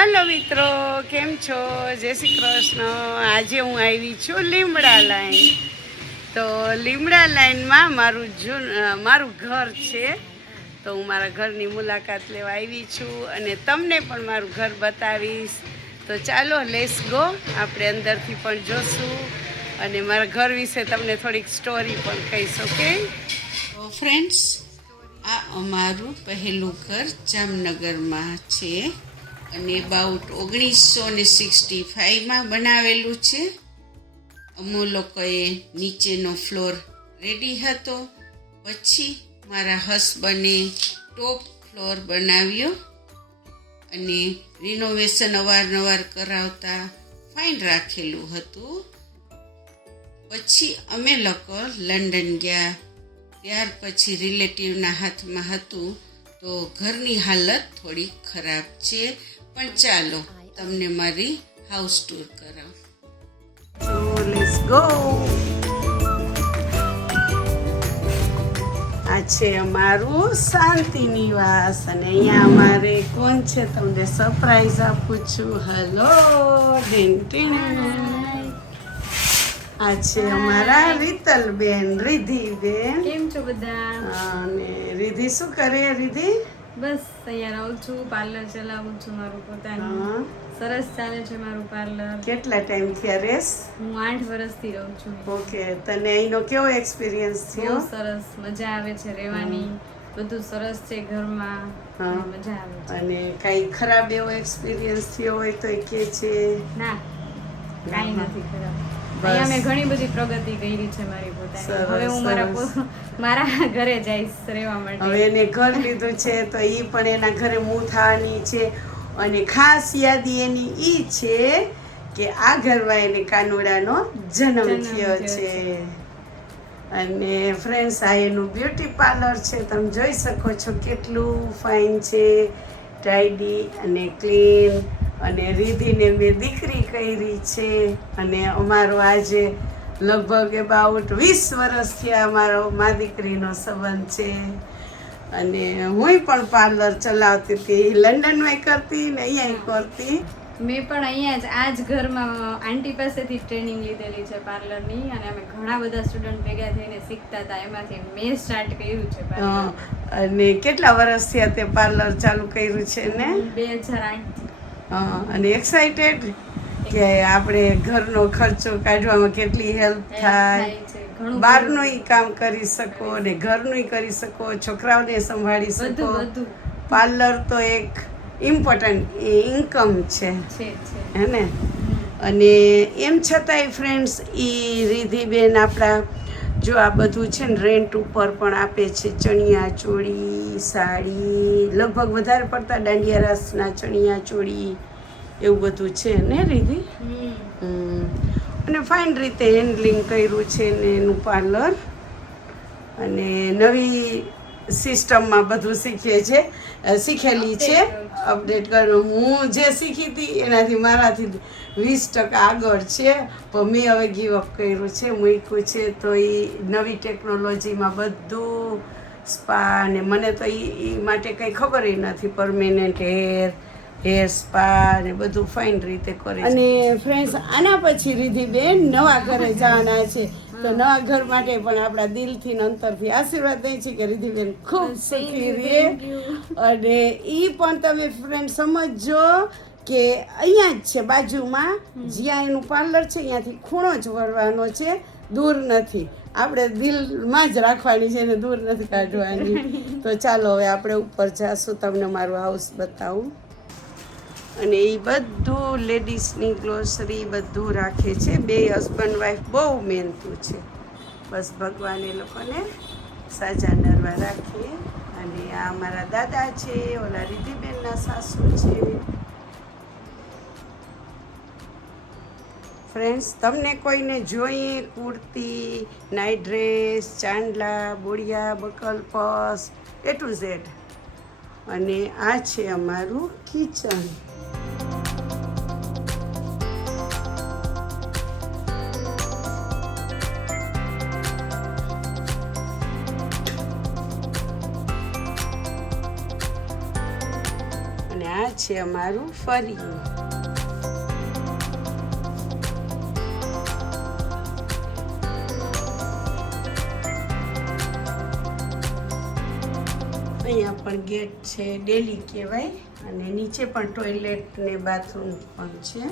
Hello મિત્રો, કેમ છો? જય શ્રી કૃષ્ણ. આજે હું આવી છું લીમડા લાઈન. તો લીમડા લાઈનમાં મારું ઘર છે. તો હું મારા ઘરની મુલાકાત લેવા આવી છું અને તમને પણ મારું ઘર બતાવીશ. તો ચાલો લેટ્સ ગો, આપણે અંદરથી પણ જોશું અને મારા ઘર વિશે તમને થોડીક સ્ટોરી પણ કહીશ. ઓકે તો ફ્રેન્ડ્સ, આ અમારું પહેલું ઘર જામનગરમાં છે અને અબાઉટ 1965માં બનાવેલું છે. અમો લોકોએ નીચેનો ફ્લોર રેડી હતો. પછી મારા હસબન્ડે ટોપ ફ્લોર બનાવ્યો અને રિનોવેશન અવારનવાર કરાવતા ફાઇન રાખેલું હતું. પછી અમે લોકો લંડન ગયા. ત્યાર પછી રિલેટિવના હાથમાં હતું તો ઘરની હાલત થોડી ખરાબ છે. પણ ચાલો તમને મારી હાઉસ ટૂર કરાવું. So let's go. આ છે અમારું શાંતિ નિવાસ અને અહીંયા અમારે કોણ છે તમને સરપ્રાઈઝ આપું છું. હેલો ડિંટીન. આ છે અમારા રીતલબેન, રિધિબેન. કેમ છો બધા? અને રિધિ શું કરે? રિધિ બસ અહીંયા રહું છું, પાર્લર ચલાવું છું મારું પોતાનું. સરસ ચાલે છે મારું પાર્લર. કેટલા ટાઈમ થયા રેસ? હું 8 વર્ષથી રહું છું. ઓકે, તને અહીંનો કેવો એક્સપિરિયન્સ બહુ થયો? સરસ, મજા આવે છે રહેવાની. બધું સરસ છે ઘરમાં, મજા આવે છે. અને કઈ ખરાબ એવો એક્સપિરિયન્સ થયો હોય તો એ કે છે? ના, કાંઈ નથી ખરાબ. અહીંયા મેં ઘણી બધી પ્રગતિ કરી છે મારી પોતાની. હવે હું મારા ઘરે જઈશ રહેવા માટે. હવે એને ઘર લીધું છે તો ઈ પણ એના ઘરે મૂવ થવાની છે. અને ખાસ યાદી એની ઈ છે કે આ ઘરમાં એને કાનુડાનો જન્મ થયો છે. અને ફ્રેન્ડ્સ, આ એનું બ્યુટી પાર્લર છે. તમે જોઈ શકો છો કેટલું ફાઇન છે, ટાઈડી અને ક્લીન. અને રિધિને મેં દીકરી કરી છે. અને અમારો આજે લગભગ અબાઉટ 20 વર્ષ થયા અમારો મા દીકરીનો સંબંધ છે. અને હું પણ પાર્લર ચલાવતી હતી, લંડનમાં કરતી ને અહીંયા કરતી. મેં પણ અહીંયા જ આ જ ઘરમાં આંટી પાસેથી ટ્રેનિંગ લીધેલી છે પાર્લરની. અને અમે ઘણા બધા સ્ટુડન્ટ ભેગા થઈને શીખતા હતા. એમાંથી મેં સ્ટાર્ટ કર્યું છે પાર્લર. અને કેટલા વર્ષ થયા તે પાર્લર ચાલુ કર્યું છે ને? 2008. અને એક્સાઇટેડ કે આપણે ઘરનો ખર્ચો કાઢવામાં કેટલી હેલ્પ થાય. બહારનું કામ કરી શકો અને ઘરનું કરી શકો, છોકરાઓને સંભાળી શકો. પાર્લર તો એક ઇમ્પોર્ટન્ટ ઇન્કમ છે હે ને. અને એમ છતાંય ફ્રેન્ડ્સ, એ રિધિબેન આપણા જો આ બધું છે ને રેન્ટ ઉપર પણ આપે છે. ચણિયા ચોળી, સાડી, લગભગ વધારે પડતા દાંડિયા રાસના ચણિયા ચોળી એવું બધું છે ને રિધિ. અને ફાઇન રીતે હેન્ડલિંગ કર્યું છે ને એનું પાર્લર. અને નવી સિસ્ટમમાં બધું શીખેલી છે. અપડેટ કરવું, હું જે શીખી હતી એનાથી મારાથી 20% આગળ છે. પણ મેં હવે ગીવ અપ કર્યું છે, મૂક્યું છે. તો એ નવી ટેકનોલોજીમાં બધું સ્પા, અને મને તો એ માટે કંઈ ખબર નથી. પરમેનન્ટ હેર સ્પા ને બધું ફાઇન રીતે કરે. અને ફ્રેન્ડ્સ, આના પછી રિધિબેન નવા ઘરે જવાના છે. તો નવા ઘર માટે પણ આપણા દિલથી ને અંતરથી આશીર્વાદ દઈએ છીએ કે રિધિબેન ખૂબ સુખી રહે. અને એ પણ તમે ફ્રેન્ડ સમજો કે અહીંયા જ છે બાજુમાં, જ્યાં એનું પાર્લર છે ત્યાંથી ખૂણો જ વળવાનો છે, દૂર નથી. આપણે દિલમાં જ રાખવાની છે ને દૂર નથી કાઢવાની. તો ચાલો હવે આપણે ઉપર જાશું, તમને મારું હાઉસ બતાવું. અને એ બધું લેડીઝની ગ્લોસરી બધું રાખે છે. 2 હસબન્ડ વાઈફ બહુ મહેનતું છે. બસ ભગવાન એ લોકોને સાજા નરવા રાખીએ. અને આ અમારા દાદા છે, ઓલા રિધિબેનના સાસુ છે. ફ્રેન્ડ્સ, તમને કોઈને જોઈએ કુર્તી, નાઇટ ડ્રેસ, ચાંદલા, બોડિયા, buckle, purse, A to Z. અને આ છે અમારું કિચન. છે અમારું ફરિયું. અહીંયા પણ ગેટ છે, ડેલી કહેવાય, અને નીચે પણ ટોયલેટ ને બાથરૂમ પણ છે.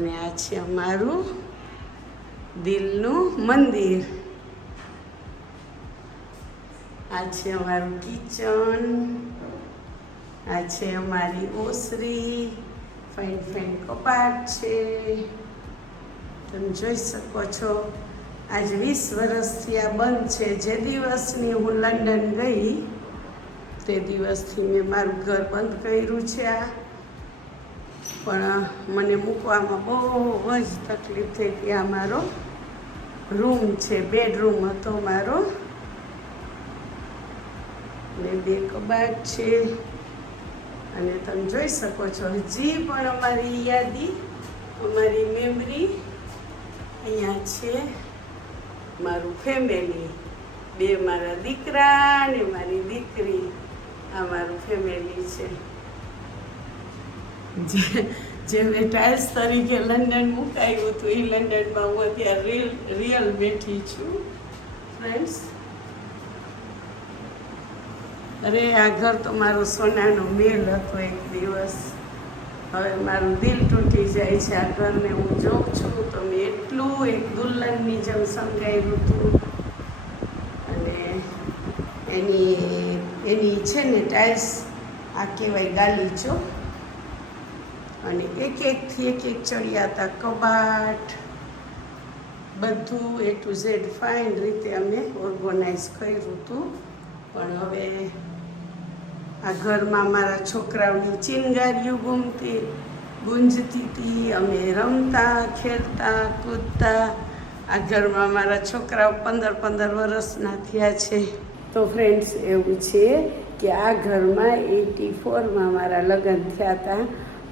અને આ છે અમારું દિલનું મંદિર. આ છે અમારું કિચન. આ છે અમારી ઓસરી. ફાઇન ફાઇન કપાટ છે, તમે જોઈ શકો છો. આજ 20 વર્ષથી આ બંધ છે. જે દિવસની હું લંડન ગઈ તે દિવસથી મેં મારું ઘર બંધ કર્યું છે. આ પણ મને મૂકવામાં બહુ જ તકલીફ થઈ હતી. આ મારો રૂમ છે, બેડરૂમ હતો મારો, ને 2 કબાટ છે. અને તમે જોઈ શકો છો હજી પણ અમારી યાદી, અમારી મેમરી અહીંયા છે. મારું ફેમિલી, 2 મારા દીકરા ને મારી દીકરી, આ મારું ફેમિલી છે. જે મેં ટાઇલ્સ તરીકે લંડન મુકાયું હતું, એ લંડનમાં હું અત્યારે રિયલ બેઠી છું ફ્રેન્ડ્સ. અરે આ ઘર તો મારો સોનાનો મેલ હતો એક દિવસ. હવે મારું દિલ તૂટી જાય છે. આ ઘરને હું જોઉં છું તો મેં એટલું એક દુલ્હનની જેમ સમજાયું હતું. અને એની છે ને ટાઇલ્સ આ કહેવાય ગાલીચો. અને એકથી એક ચડિયા હતા કબાટ, બધું A to Z ફાઇન રીતે અમે ઓર્ગેનાઇઝ કર્યું હતું. પણ હવે આ ઘરમાં મારા છોકરાઓની ચિનગારીઓ ગુંજતી હતી. અમે રમતા, ખેલતા, કૂદતા. આ ઘરમાં મારા છોકરાઓ 15 વર્ષના થયા છે. તો ફ્રેન્ડ્સ, એવું છે કે આ ઘરમાં 84માં મારા લગ્ન થયા હતા.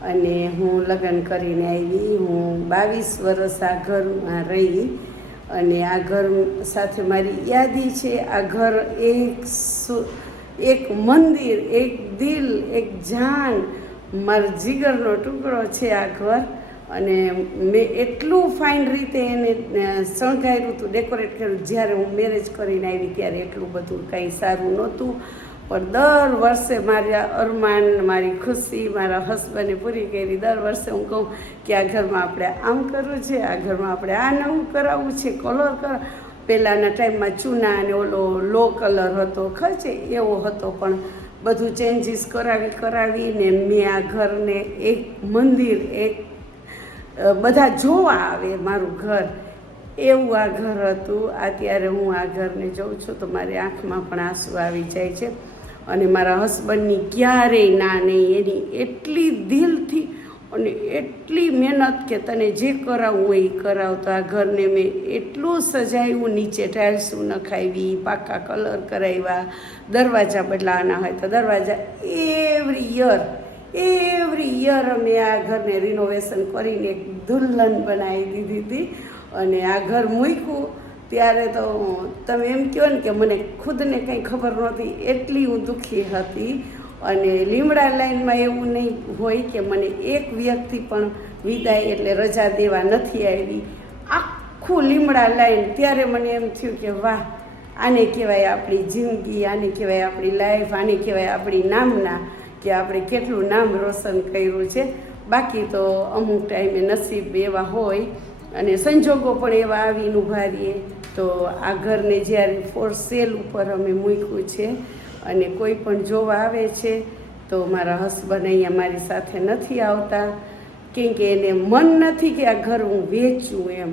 અને હું લગ્ન કરીને આવી. હું 22 વર્ષ આ ઘરમાં રહી. અને આ ઘર સાથે મારી યાદી છે. આ ઘર એક મંદિર, એક દિલ, એક જાન, મારા જીગરનો ટુકડો છે આ ઘર. અને મેં એટલું ફાઇન રીતે એને શણગાર્યું હતું, ડેકોરેટ કર્યું. જ્યારે હું મેરેજ કરીને આવી ત્યારે એટલું બધું કંઈ સારું નહોતું. પણ દર વર્ષે મારા અરમાન, મારી ખુશી મારા હસબન્ડે પૂરી કરી. દર વર્ષે હું કહું કે આ ઘરમાં આપણે આમ કરવું છે, આ ઘરમાં આપણે આ નવું કરાવવું છે, કલર કરાવ. પહેલાંના ટાઈમમાં ચૂના અને ઓલો લો કલર હતો, ખર્ચે એવો હતો. પણ બધું ચેન્જીસ કરાવીને મેં આ ઘરને એક મંદિર, એક બધા જોવા આવે મારું ઘર, એવું આ ઘર હતું. અત્યારે હું આ ઘરને જોઉં છું તો મારી આંખમાં પણ આંસુ આવી જાય છે. અને મારા હસબન્ડની ક્યારેય ના નહીં. એની એટલી દિલથી અને એટલી મહેનત કે તને જે કરાવવું હોય એ કરાવતો. આ ઘરને મેં એટલું સજાવ્યું. નીચે ટાઇલ્સો નખાવી, પાકા કલર કરાવ્યા, દરવાજા બદલાવાના હોય તો દરવાજા. એવરી યર અમે આ ઘરને રિનોવેશન કરીને એક દુલ્હન બનાવી દીધી હતી. અને આ ઘર મૂક્યું ત્યારે તો તમે એમ કહો ને કે મને ખુદને કંઈ ખબર નહોતી, એટલી હું દુઃખી હતી. અને લીમડા લાઈનમાં એવું નહીં હોય કે મને એક વ્યક્તિ પણ વિદાય એટલે રજા દેવા નથી આવી. આખું લીમડા લાઈન. ત્યારે મને એમ થયું કે વાહ, આને કહેવાય આપણી જિંદગી, આને કહેવાય આપણી લાઈફ, આને કહેવાય આપણી નામના, કે આપણે કેટલું નામ રોશન કર્યું છે. બાકી તો અમુક ટાઈમે નસીબ એવા હોય અને સંજોગો પણ એવા આવીને ઊભા રહીએ. તો આ ઘરને જ્યારે ફોર સેલ ઉપર અમે મૂક્યું છે અને કોઈ પણ જોવા આવે છે તો મારા હસબન્ડ અહીંયા મારી સાથે નથી આવતા, કેમ કે એને મન નથી કે આ ઘર હું વેચું. એમ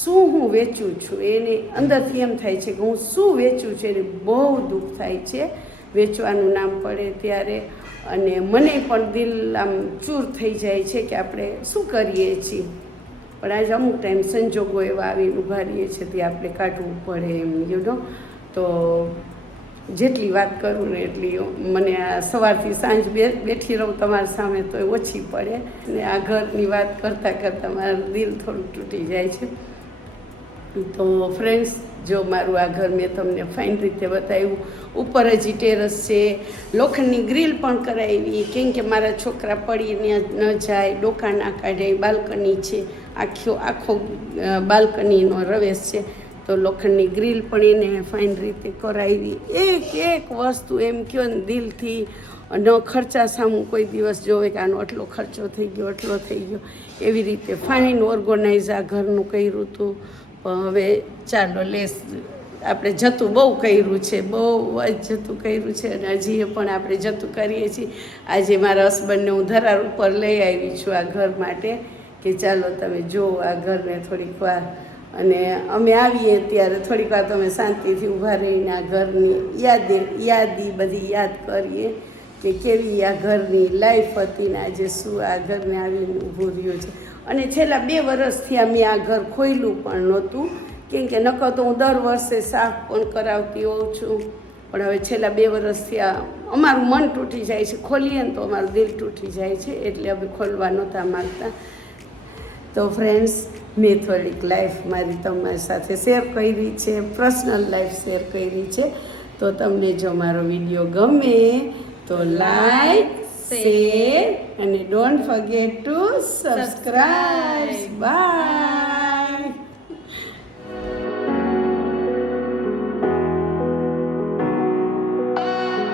શું હું વેચું છું એને અંદરથી એમ થાય છે કે હું શું વેચું છું, એને બહુ દુઃખ થાય છે વેચવાનું નામ પડે ત્યારે. અને મને પણ દિલ આમ ચૂર થઈ જાય છે કે આપણે શું કરીએ છીએ, પણ આજે અમુક ટાઈમ સંજોગો એવા આવીને ઊભા રહીએ છીએ તે આપણે કાઢવું પડે એમ યુ નો. તો જેટલી વાત કરું ને એટલી મને આ સવારથી સાંજ બેઠી રહું તમારી સામે તો ઓછી પડે, ને આ ઘરની વાત કરતાં કરતાં મારું દિલ થોડું તૂટી જાય છે. તો ફ્રેન્ડ્સ, જો મારું આ ઘર મેં તમને ફાઇન રીતે બતાવ્યું. ઉપર હજી ટેરસ છે, લોખંડની ગ્રીલ પણ કરાવી, કેમ કે મારા છોકરા પડીને ન જાય, ડોકા ના કાઢે. બાલ્કની છે, આખો બાલ્કનીનો રવેશ છે, તો લોખંડની ગ્રીલ પણ એને ફાઇન રીતે કરાવી. એક વસ્તુ એમ કહો ને દિલથી ન ખર્ચા સામું કોઈ દિવસ જોવે કે આનો આટલો ખર્ચો થઈ ગયો, આટલો થઈ ગયો, એવી રીતે ફાઇન ઓર્ગેનાઇઝ આ ઘરનું કર્યું હતું. પણ હવે ચાલો આપણે જતું બહુ કર્યું છે, બહુ જ જતું કર્યું છે, અને હજી પણ આપણે જતું કરીએ છીએ. આજે મારા હસબન્ડને હું ધરાર ઉપર લઈ આવી છું આ ઘર માટે, કે ચાલો તમે જુઓ આ ઘરને થોડીક વાર, અને અમે આવીએ ત્યારે થોડીક વાર તમે શાંતિથી ઊભા રહીને આ ઘરની યાદી બધી યાદ કરીએ કે કેવી આ ઘરની લાઈફ હતી ને આજે શું આ ઘરને આવીને ઊભું રહ્યું છે. અને છેલ્લા 2 વર્ષથી અમે આ ઘર ખોલ્યું પણ નહોતું, કેમ કે નકર તો હું દર વર્ષે સાફ પણ કરાવતી હોઉં છું, પણ હવે છેલ્લા 2 વર્ષથી આ અમારું મન તૂટી જાય છે, ખોલીએ ને તો અમારું દિલ તૂટી જાય છે, એટલે અમે ખોલવા નહોતા માગતા. તો ફ્રેન્ડ્સ, મેં થોડીક લાઈફ મારી તમારી સાથે શેર કરી છે, પર્સનલ લાઈફ શેર કરી છે. તો તમને જો મારો વિડીયો ગમે તો લાઈક, શેર અને don't forget to subscribe. By.